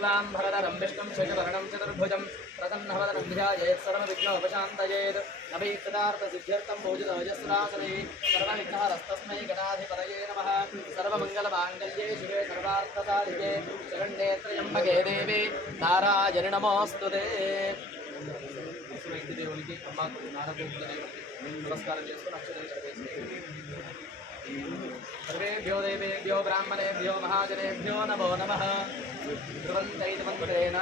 विष्णुं भरदरं विष्णुं शशवर्णं चतुर्भुजं प्रसन्नवदनं ध्यायेत् सर्वविघ्नोपशान्तयेत् नवैकदार्थसिद्ध्यर्थं भोजितवजस्रासने सर्वविघ्नहरस्तस्मै गणाधिपतये नमः सर्वमङ्गलमाङ्गल्ये शिवे सर्वार्थसाधिके शरण्ये त्र्यम्बके देवे नारायणमोऽस्तु ते వెంకటేశ్వర ఇంటి దేవునికి అమ్మకు నారదేవుడి దేవుడికి నమస్కారం చేసుకుని అక్షతలు సర్వేభ్యో దేవేభ్యో బ్రాహ్మణేభ్యో మహాజనేభ్యో నమో నమ. ధ్రువంతైతమంత్రేణ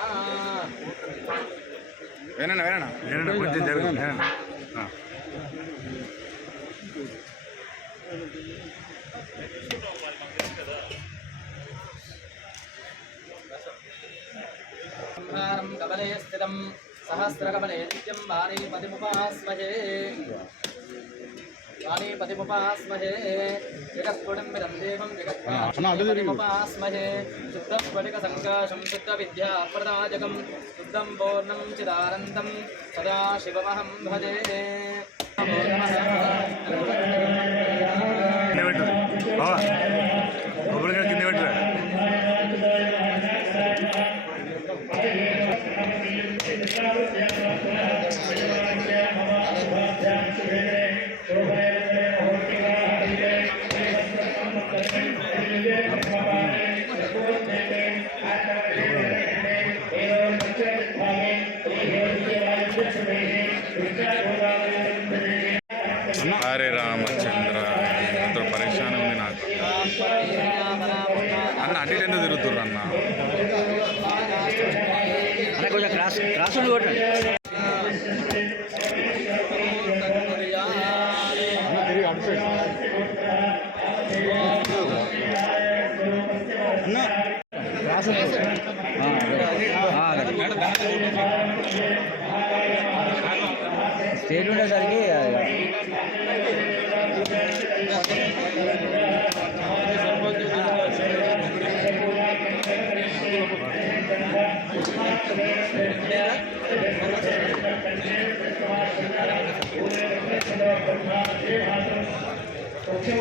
వినండి వినండి. వినండి सहस्रकमले नित्यं वाणीपतिमुपास्महे वाणीपतिमुपास्महे जगत्पुडं मिदं देवं शुद्धं स्फटिकसङ्काशं शुद्धविद्याप्रदाजकं शुद्धं पूर्णं चिदानन्दं। सदा शिवमहं भजे। नमो नमः। రామచంద్ర ఎంతో పరేషాన్ ఉంది నాకు. అన్న అటు ఎందుకు తిరుగుతుర్రు అన్న? అన్న కొంచెం క్రాస్ క్రాస్ ఉండి కొట్టండి. క్రాస్ స్టేట్ ఉండేసరికి అది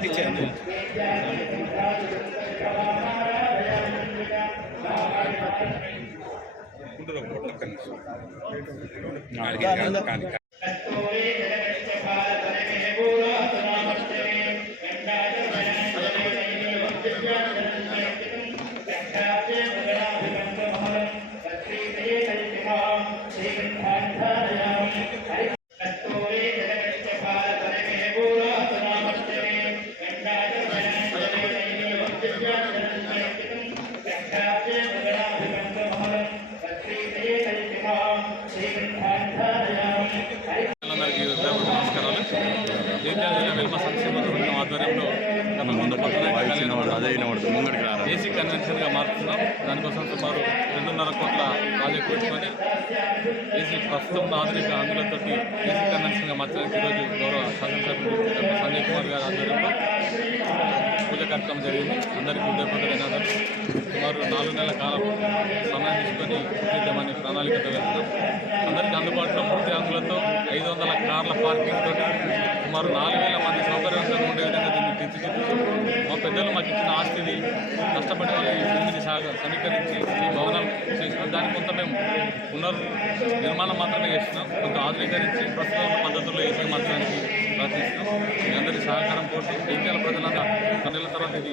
ఇచ్చాను సార్ అందరికీ వినబడుతుంది ముంగడికి రారా ఏసీ కన్వెన్షన్గా మారుతున్నాం దానికోసం సుమారు రెండున్నర కోట్ల ప్రాజెక్ట్ పెట్టుకొని ఏసీ ప్రస్తుతం ఆధునిక ఆంధ్రులతోటి ఏసీ కన్వెన్షన్గా మార్చడానికి ఈరోజు గౌరవ శాసనసభ్యులు సంజయ్ కుమార్ గారి ఆధ్వర్యంలో పూజ కార్యక్రమం జరిగింది. అందరికీ ఉదయపూర్వక సుమారు నాలుగు నెలల కాలం సమయం తీసుకొని పూజిద్దామని ప్రణాళికతో వెళ్తున్నాం. అందరికీ అందుబాటులో పూర్తి హంగులతో ఐదు వందల కార్ల పార్కింగ్ తోటి సుమారు నాలుగు వేల మంది సౌకర్యవంతంగా ఉండే విధంగా దీన్ని తీర్చిదిద్దుతున్నాం. పెద్దలు మాకు ఇచ్చిన ఆస్తిని కష్టపడి వాళ్ళని సమీకరించి ఈ భవనం చేసినాం దాని కొంత మేము పునర్ నిర్మాణం మాత్రమే చేస్తున్నాం. కొంత ఆధునీకరించి ప్రస్తుతం పద్ధతుల్లో ఏసీ మార్చడానికి ప్రయత్నిస్తున్నాం. మీ అందరి సహకారం కోరుతూ జగిత్యాల ప్రజలంతా కొన్ని తర్వాత ఇది